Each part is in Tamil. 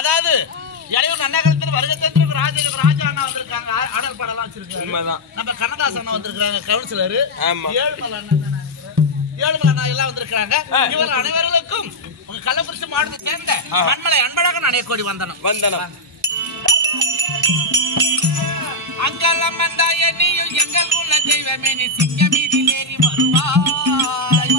அதாவது இளையூர் நன்னகரத்தில் வருகத்திற்கு ராஜா அண்ணா வந்திருக்காங்க. ஆடல் பாடலாம் வச்சிருக்காங்க. நம்ம கண்ணதாசன் அண்ணா வந்திருக்காங்க. கவுன்சிலர் ஏழுமலை அண்ணா எல்லாம் வந்திருக்காங்க. இவர் அனைவர்களுக்கும் கள்ளக்குறிச்சி மாவட்டத்தை சேர்ந்த மண்மலை அன்பழகன் அணையக்கோடி வந்தனம். அங்கெல்லாம் வந்தாய நீயும் எங்கள் உள்ள தெய்வமே நீ சிங்க மீதில் ஏறி வருவாய்.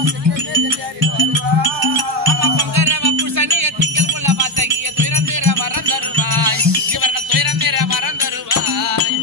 புசனிய திங்கள் உள்ள வாசகிய துயரந்திர வரம் தருவாய். இவர்கள் துயரந்திர வரம் தருவாய்.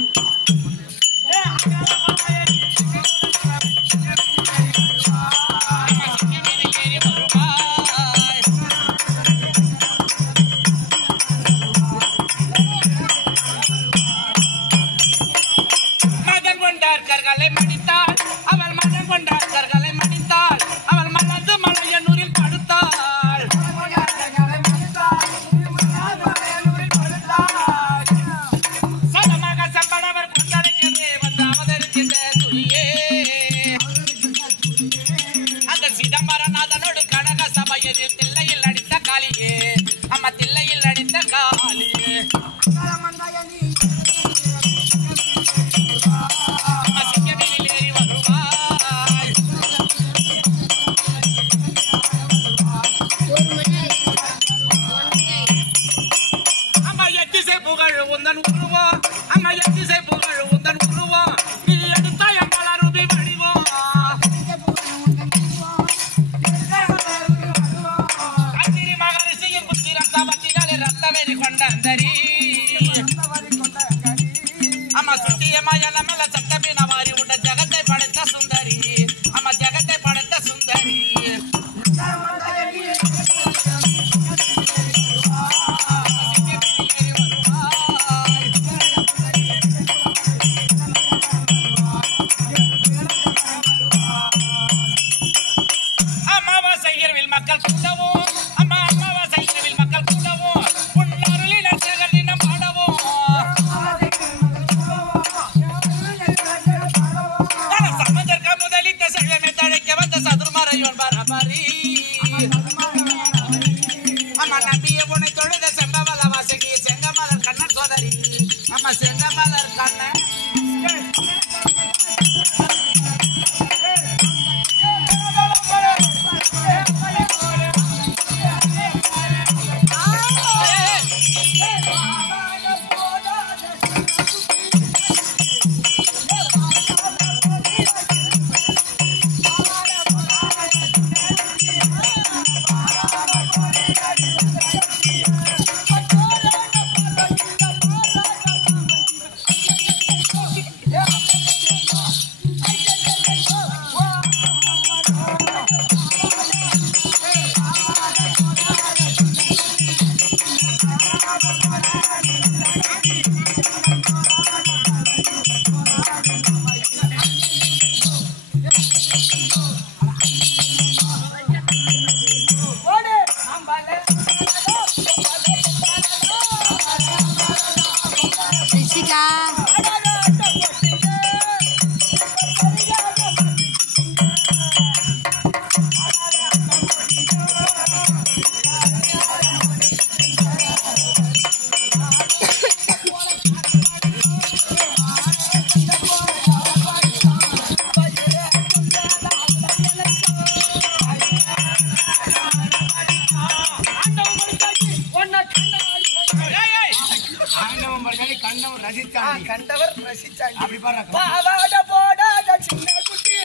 கண்டவர் ரசிச்சாங்க. அப்படி பாவாட போடாத சின்ன குட்டி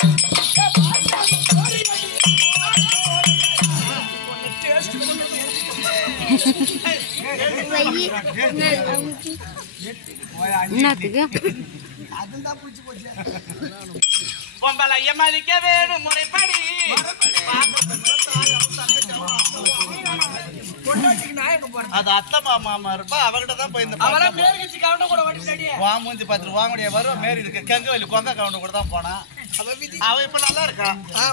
அதுதான் பிடிச்சி போச்சு. பொம்பளை எமதிக்க வேணும் முறைப்படி அது அத்தை மாமா இருப்பா. அவகிட்ட தான் போய் மூஞ்சி பார்த்துட்டு வாங்க வரும். மேரி இருக்கு கெங்கவெளி கொங்க கவுண்ட கூட தான் போனா. அவ இப்ப நல்லா இருக்கா.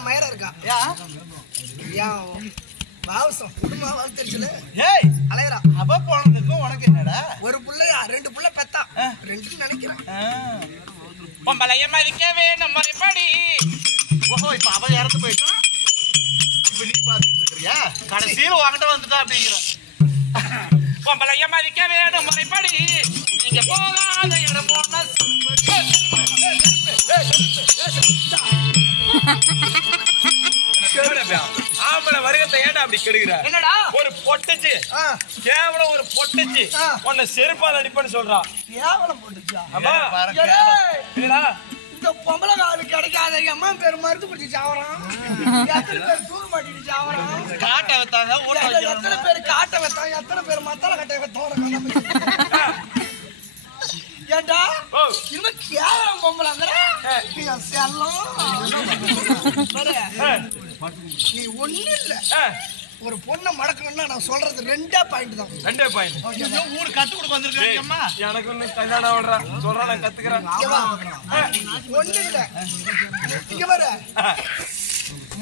மயிரா இருக்கா. வாவசம் குடும்பம் வளர்த்துருச்சுல. ஏய் அலையறா. அவ போனதுக்கும் உனக்கு என்னடா? ஒரு புள்ளையா 2 புள்ள பெத்தா. 2 நினைக்கிறேன். பொம்பளை எமதிக்க வேணும் முறைப்படி. ஓஹோ இப்ப அவ இறந்து போயிட்டான். இப்ப நீ பாத்துட்டு இருக்கியா? கடைசியில வாங்கிட்ட வந்துட்டா அப்படிங்கிற. பொம்பளைய மதிக்க வேணும் முறைப்படி நீங்க போகாத இடம் போன ஆம்பளை வருகத்தை ஏன்டா அப்படி கெடுக்கிற? என்னடா ஒரு பொட்டுச்சு கேவலம் ஒரு பொட்டுச்சு உன்னை செருப்பால் அடிப்பேன்னு சொல்றான். கேவலம் போட்டுச்சா? ஆமா ஏடா, இந்த பொம்பளை காலு கிடைக்காத அம்மா பேர் மருந்து குடிச்சு சாவறான். எத்தனை பேர் தூர் மாட்டிட்டு சாவறான். காட்ட வைத்தாங்க ஊட வைக்கிறாங்க. எத்தனை பேர் காட்ட வைத்தான், எத்தனை பேர் மத்தால கட்டை வைத்தோம். ஏண்டா இன்னும் கேவலம் பொம்பளைங்கிற செல்லம். நீ ஒண்ணு இல்ல, ஒரு பொண்ணை மடக்கணும்னா நான் சொல்றது 2 பாயிண்ட் தான். 2 பாயிண்ட். ஊரு கத்து கொடுக்க வந்திருக்காங்க அம்மா. எனக்கு ஒண்ணு கல்யாணம் விடுறேன் சொல்றேன், நான் கத்துக்கிறேன். ஒண்ணு இல்ல, இங்க வர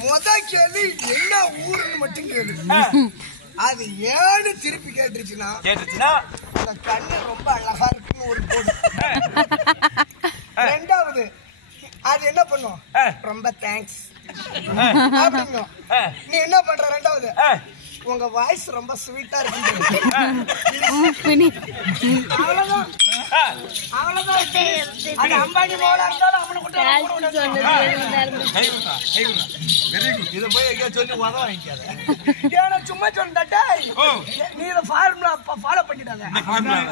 முத கேள்வி என்ன ஊருன்னு மட்டும் கேளு. அது ஏன்னு திருப்பி கேட்டுச்சுன்னா அந்த கண்ணு ரொம்ப அழகா இருக்குன்னு ஒரு போடு. 2வது அது என்ன பண்ணும், ரொம்ப தேங்க்ஸ் அப்படிங்க. நீ என்ன பண்ற 2வது, உங்க வாய்ஸ் ரொம்ப ஸ்வீட்டா இருக்கு. அவ்வளவுதான் அவ்வளவுதான். அது அம்பானி மோளா இருந்தாலும் அவனை கொண்டு இத போய் எங்க சொல்லி உத வாங்கிக்காத. ஏன்னா சும்மா சொன்னடா நீ இத ஃபார்முலா ஃபாலோ பண்ணிட்டாங்க.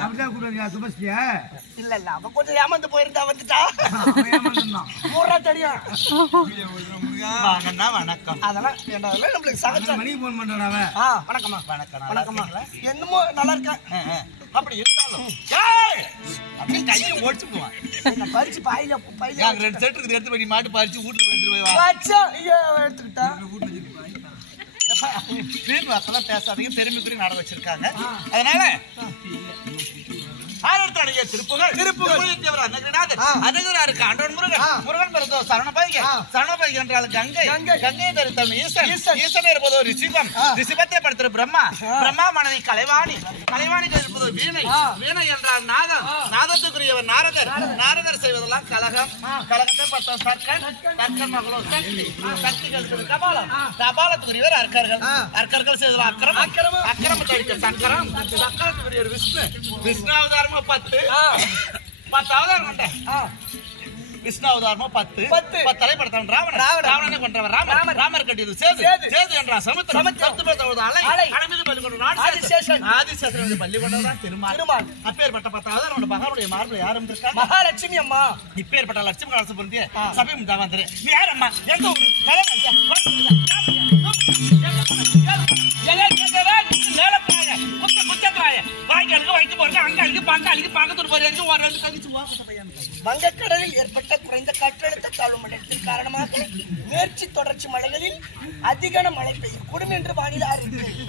அப்படியே கூடாது சுபஸ்தியா. இல்ல இல்ல அவன் கொஞ்சம் ஏமாந்து போயிருந்தா வந்துட்டா. மூறா தெரியும். வாங்கண்ணா வணக்கம். அதெல்லாம் வேண்டாம், நம்மளுக்கு சகஜம். மணி போன் பண்றான் அவன். வணக்கம்மா. வணக்கம். வணக்கம்மா. என்னமோ நல்லா இருக்கேன். அப்படி இருந்தாலும் ஏய் அப்படியே கையை ஓடிச்சு போவான். என்ன பறிச்சு பாயில நாங்க 2 செட் இருக்குது எடுத்து போய் மாட்டு பறிச்சு வீட்டுல எடுத்துட்டு போய் வா. வச்சா எடுத்துக்கிட்டா. வீண் வார்த்தைலாம் பேசாதீங்க, பெருமைக்குரிய நாடகம் வச்சிருக்காங்க. அதனால ஆயிரத்தி திருப்புகள் அனகராருக்கு ஆண்டவன் முருகன், முருகன் பிறந்தோ சரணபாய்க, சரணபாய்க என்றால் கங்கை, கங்கை தரித்தம் ஈசன், ஈசன் இருப்பதோ ரிஷிபம், ரிஷிபத்தை படுத்துற பிரம்மா, பிரம்மா மனைவி கலைவாணி, கலைவாணி இருப்பதோ வீணை, வீணை என்றால் நாதம், நாதத்துக்குரியவர் நாரதர், நாரதர் செய்வதெல்லாம் கலகம், கலகத்தை படுத்த சர்க்கன், சர்க்கன் மகளோ சக்தி, சக்திகள் கபாலம், கபாலத்துக்குரியவர் அர்க்கர்கள், அர்க்கர்கள் செய்வதெல்லாம் அக்கிரமம், அக்கிரமத்தை அடிக்க சங்கரம், சக்கரத்துக்குரியவர் விஷ்ணு, விஷ்ணு அவதாரம் 10 அவதாரம் கொண்ட விஷ்ணு அவதாரமோ 10 தலைப்படுத்தவன் ராவணன், ராவணனை கொன்றவர் ராமர், ராமர் கட்டியது சேது, சேது என்றான் சமுத்திரம், அலை அணைமிகு பள்ளி கொண்ட ஆதிசேஷன், ஆதிசேஷன் பள்ளி கொண்டதான் திருமால். அப்பேற்பட்ட 10 அவதாரம் மகானுடைய மார்பில் யாரும் இருக்கா? மகாலட்சுமி அம்மா. இப்பேற்பட்ட லட்சுமி கலசம் பொருந்திய சபை முந்தாவாந்திரு நீ யாரம்மா? எங்க ஊரு வங்கக்கடலில் ஏற்பட்ட குறைந்த காற்றழுத்த தாழ்வு மண்டலத்தின் காரணமாக மேற்கு தொடர்ச்சி மலைகளில் அதிக மழை பெய்யக்கூடும் என்று வானிலை அறிவித்தது.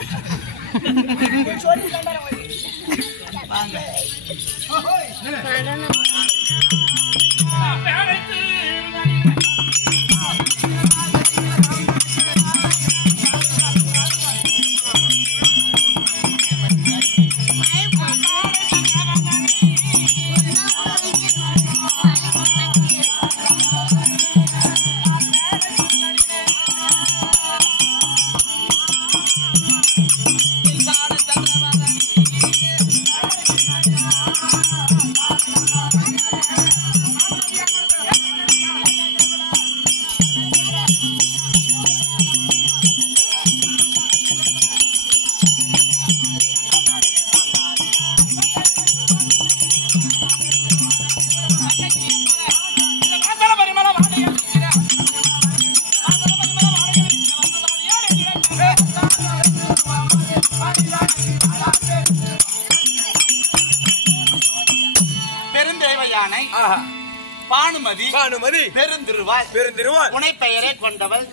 பானுமதி, பானுமதி பெருந்திருவாய், பெருந்திருவாய் புனை பெயரை கொண்டவள்.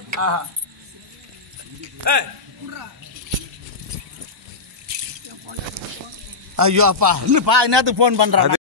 ஐயோ அப்பா, இன்னும் என்னத்துக்கு போன் பண்றாங்க?